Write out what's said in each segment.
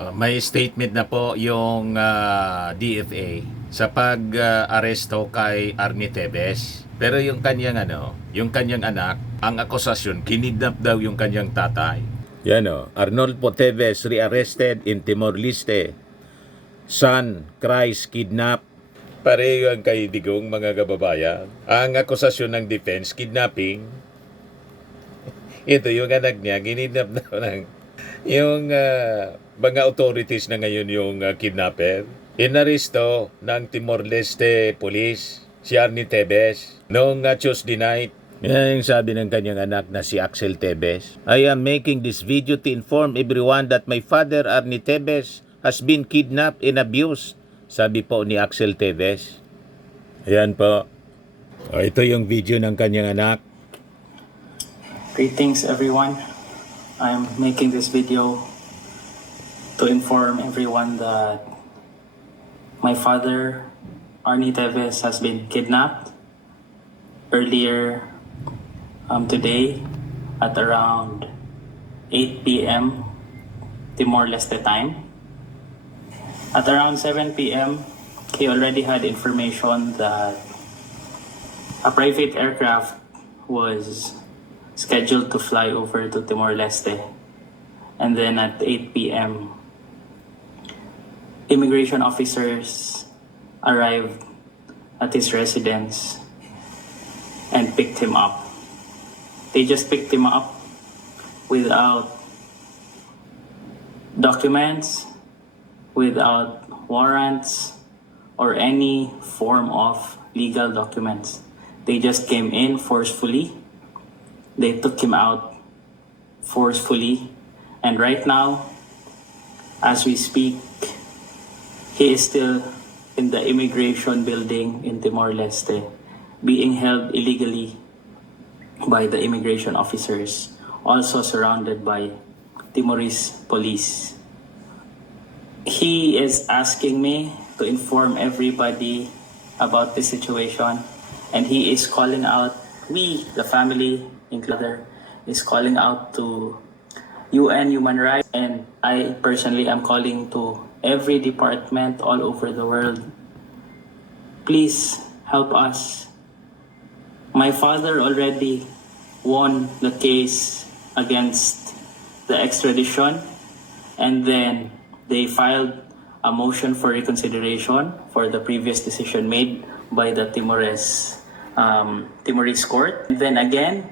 May statement na po yung DFA sa pag-aresto kay Arnie Tevez. Pero yung kanyang anak, ang akusasyon, kinidnap daw yung kanyang tatay. Yan Arnolfo Tevez rearrested in Timor-Leste. Son cries kidnap. Pareho ang kay Digong, mga kababayan. Ang akusasyon ng defense, kidnapping. Ito yung anak niya, kinidnap daw ng yung mga authorities na ngayon yung kidnapper. Inaresto ng Timor-Leste Police si Arnie Tevez noong Tuesday night. Yan yung sabi ng kanyang anak na si Axel Tevez. I am making this video to inform everyone that my father Arnie Tevez has been kidnapped and abused. Sabi po ni Axel Tevez. Ayan po. Ito yung video ng kanyang anak. Greetings everyone. I'm making this video to inform everyone that my father, Arnie Tevez, has been kidnapped earlier today at around 8 p.m. Timor-Leste time. At around 7 p.m., he already had information that a private aircraft was scheduled to fly over to Timor-Leste. And then at 8 p.m., immigration officers arrived at his residence and picked him up. They just picked him up without documents, without warrants, or any form of legal documents. They just came in forcefully. They took him out forcefully. And right now, as we speak, he is still in the immigration building in Timor-Leste, being held illegally by the immigration officers, also surrounded by Timorese police. He is asking me to inform everybody about the situation, and he is calling out, we, the family, included, is calling out to UN Human Rights, and I personally am calling to every department all over the world. Please help us. My father already won the case against the extradition, and then they filed a motion for reconsideration for the previous decision made by the Timorese court. And then again,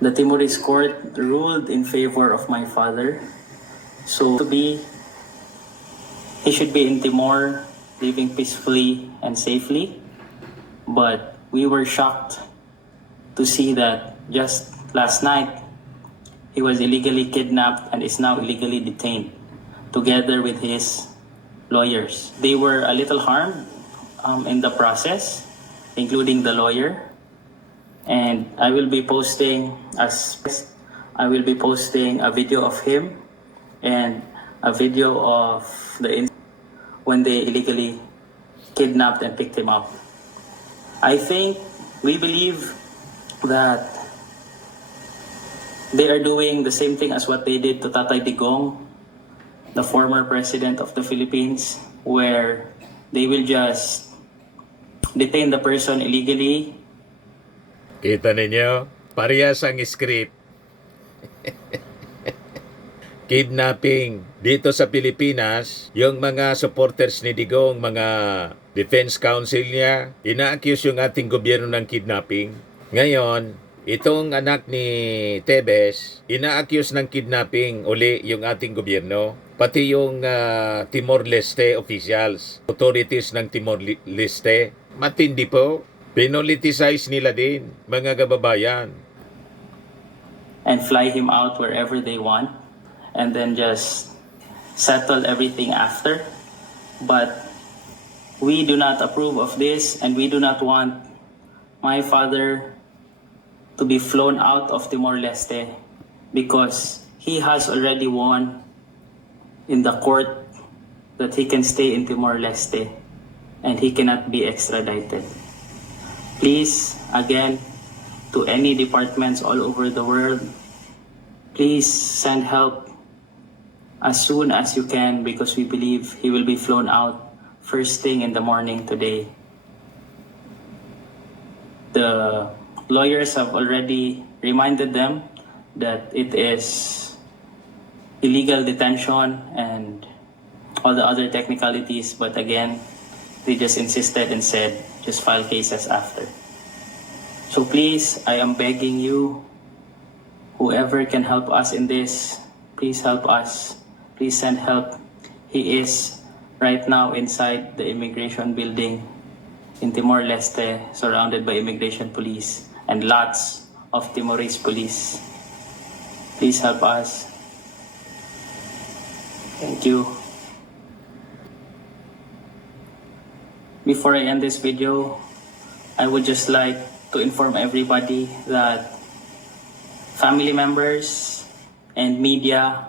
the Timorese court ruled in favor of my father. So he should be in Timor, living peacefully and safely. But we were shocked to see that just last night, he was illegally kidnapped and is now illegally detained, together with his lawyers. They were a little harmed in the process, including the lawyer. And I will be posting a video of him and a video of when they illegally kidnapped and picked him up. We believe that they are doing the same thing as what they did to Tatay Digong, the former president of the Philippines, where they will just detain the person illegally. Kita ninyo, parehas ang script. Kidnapping. Dito sa Pilipinas, yung mga supporters ni Digong, mga defense counsel niya, ina-accuse yung ating gobyerno ng kidnapping. Ngayon, itong anak ni Tevez, ina-accuse ng kidnapping uli yung ating gobyerno. Pati yung Timor-Leste officials, authorities ng Timor-Leste. Matindi po. Pinoliticize nila din, mga kababayan. And fly him out wherever they want, and then just settle everything after. But we do not approve of this, and we do not want my father to be flown out of Timor-Leste because he has already won in the court that he can stay in Timor-Leste and he cannot be extradited. Please, again, to any departments all over the world, please send help as soon as you can because we believe he will be flown out first thing in the morning today. The lawyers have already reminded them that it is illegal detention and all the other technicalities, but again, they just insisted and said, just file cases after. So please, I am begging you, whoever can help us in this, please help us. Please send help. He is right now inside the immigration building in Timor-Leste, surrounded by immigration police and lots of Timorese police. Please help us. Thank you. Before I end this video, I would just like to inform everybody that family members and media,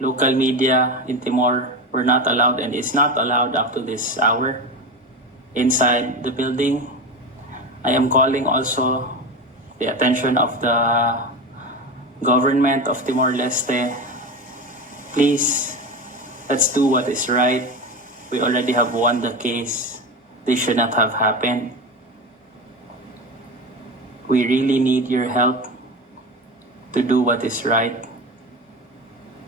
local media in Timor were not allowed and is not allowed up to this hour inside the building. I am calling also the attention of the government of Timor-Leste. Please, let's do what is right. We already have won the case. This should not have happened. We really need your help to do what is right.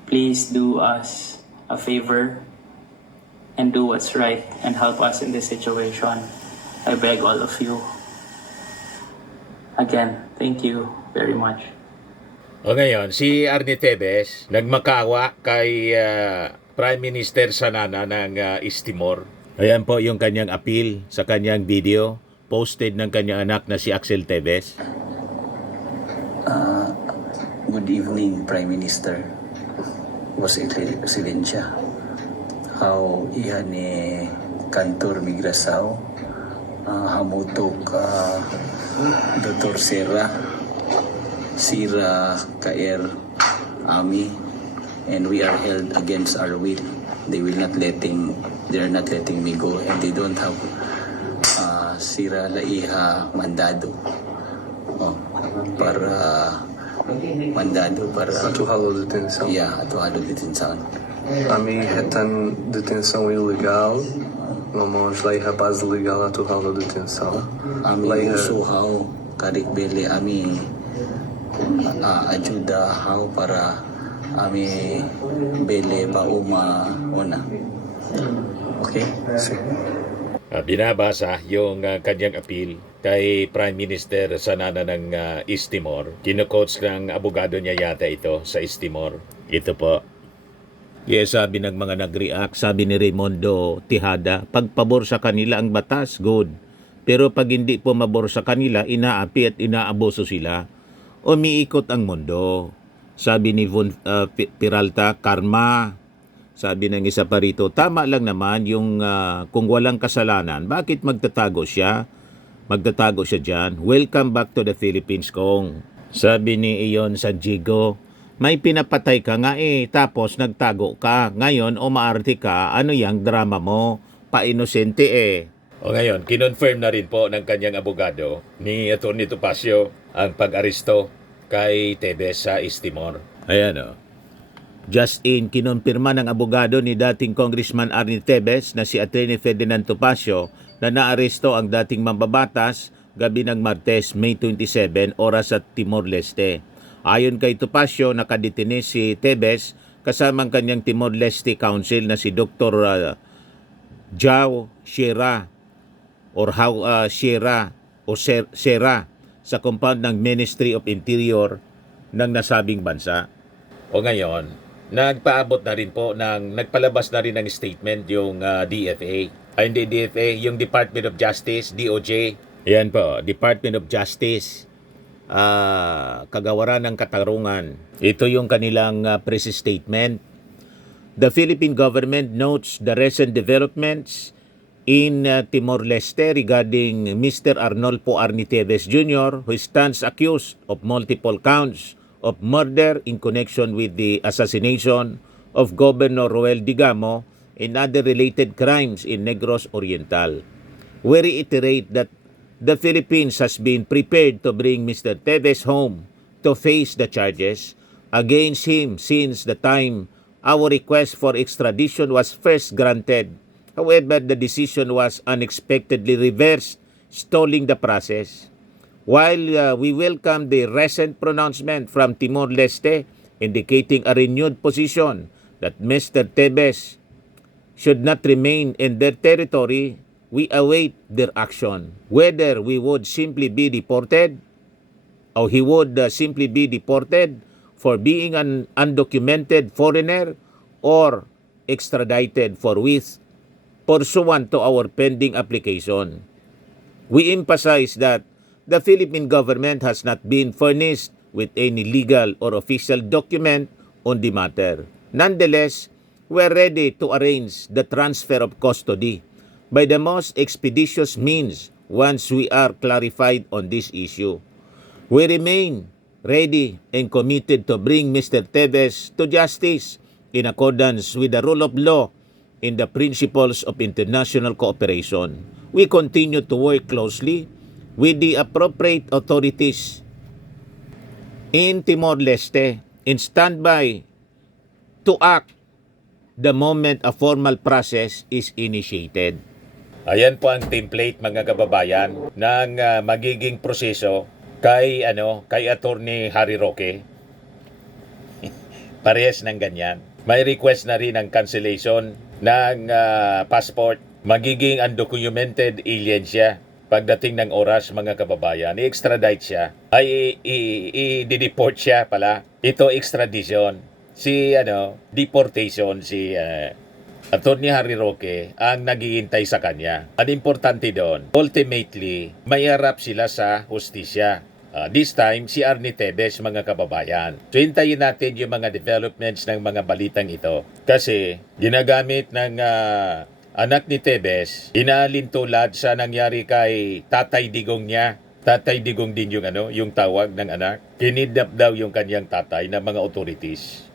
Please do us a favor and do what's right and help us in this situation. I beg all of you. Again, thank you very much. O ngayon, si Arnie Tevez nagmakawa kay Prime Minister Sanana ng East Timor. Ayan po yung kanyang appeal sa kanyang video posted ng kanyang anak na si Axel Tevez. Good evening, Prime Minister. Was Excellencia. How iyan ni Kantor Migrasaw, hamutok Dr. Sira Kaer Ami, and we are held against our will. They are not letting me go, and they don't have Sira Laiha mandado. Mandado para Atuhalo detenção. atuhalo detenção. Ami retan detenção ilegal. Vamos lei a base legal atuhalo detenção. Ami usuhaw karik bele ami ajuda haw para ami bele pa una. Okay? Binabasa yung kanyang appeal kay Prime Minister Sanana ng East Timor. Kino-coach ng abogado niya yata ito sa East Timor. Ito po. Yes, sabi ng mga nag-react, sabi ni Raimundo Tejada, pagpabor sa kanila ang batas, good. Pero pag hindi po mabor sa kanila, inaapi at inaaboso sila. Umiikot ang mundo. Sabi ni Von Peralta, karma. Sabi ng isa pa rito, tama lang naman yung kung walang kasalanan, bakit magtatago siya? Magtatago siya dyan. Welcome back to the Philippines, Kong. Sabi ni Ion Sanjigo, may pinapatay ka nga tapos nagtago ka. Ngayon, umaarte ka, ano yang drama mo? Pa-inosente O ngayon, kinonfirm na rin po ng kanyang abogado ni Atty. Topacio ang pag-aresto kay Tevez sa East Timor. Ayan o. Just in, kinumpirma ng abogado ni dating Congressman Arnie Tevez na si Atty. Ferdinand Topacio na naaresto ang dating mambabatas gabi ng Martes, May 27, oras at Timor-Leste. Ayon kay Topacio, nakadetine si Tevez kasama ang kanyang Timor-Leste Council na si Dr. Jao Sierra Sierra sa compound ng Ministry of Interior ng nasabing bansa. O ngayon, nagpalabas na rin ng statement yung DFA. Ay hindi DFA, yung Department of Justice, DOJ. Yan po, Department of Justice, Kagawaran ng Katarungan. Ito yung kanilang press statement. The Philippine government notes the recent developments in Timor-Leste regarding Mr. Arnolfo Arnie Tevez Jr., who stands accused of multiple counts of murder in connection with the assassination of Governor Roel Digamo and other related crimes in Negros Oriental. We reiterate that the Philippines has been prepared to bring Mr. Tevez home to face the charges against him since the time our request for extradition was first granted. However, the decision was unexpectedly reversed, stalling the process. While we welcome the recent pronouncement from Timor-Leste indicating a renewed position that Mr. Tebes should not remain in their territory, we await their action. Whether we would simply be deported or he would simply be deported for being an undocumented foreigner or extradited forthwith pursuant to our pending application. We emphasize that the Philippine government has not been furnished with any legal or official document on the matter. Nonetheless, we are ready to arrange the transfer of custody by the most expeditious means once we are clarified on this issue. We remain ready and committed to bring Mr. Tebes to justice in accordance with the rule of law in the principles of international cooperation. We continue to work closely with the appropriate authorities in Timor-Leste in standby to act the moment a formal process is initiated. Ayan po ang template mga kababayan ng magiging proseso kay Attorney Harry Roque. Parehas ng ganyan. May request na rin ng cancellation ng passport. Magiging undocumented alien siya. Pagdating ng oras mga kababayan, i-extradite siya. Ay i-deport siya pala. Ito extradition. Deportation si Attorney Harry Roque ang naghihintay sa kanya. Ang importante doon, ultimately, may harap sila sa hustisya. This time, si Arnie Tebes, mga kababayan. So, hintayin natin yung mga developments ng mga balitang ito. Kasi, ginagamit ng anak ni Tebes, inaalintulad sa nangyari kay Tatay Digong niya. Tatay Digong din yung tawag ng anak. Kinidnap daw yung kanyang tatay ng mga authorities.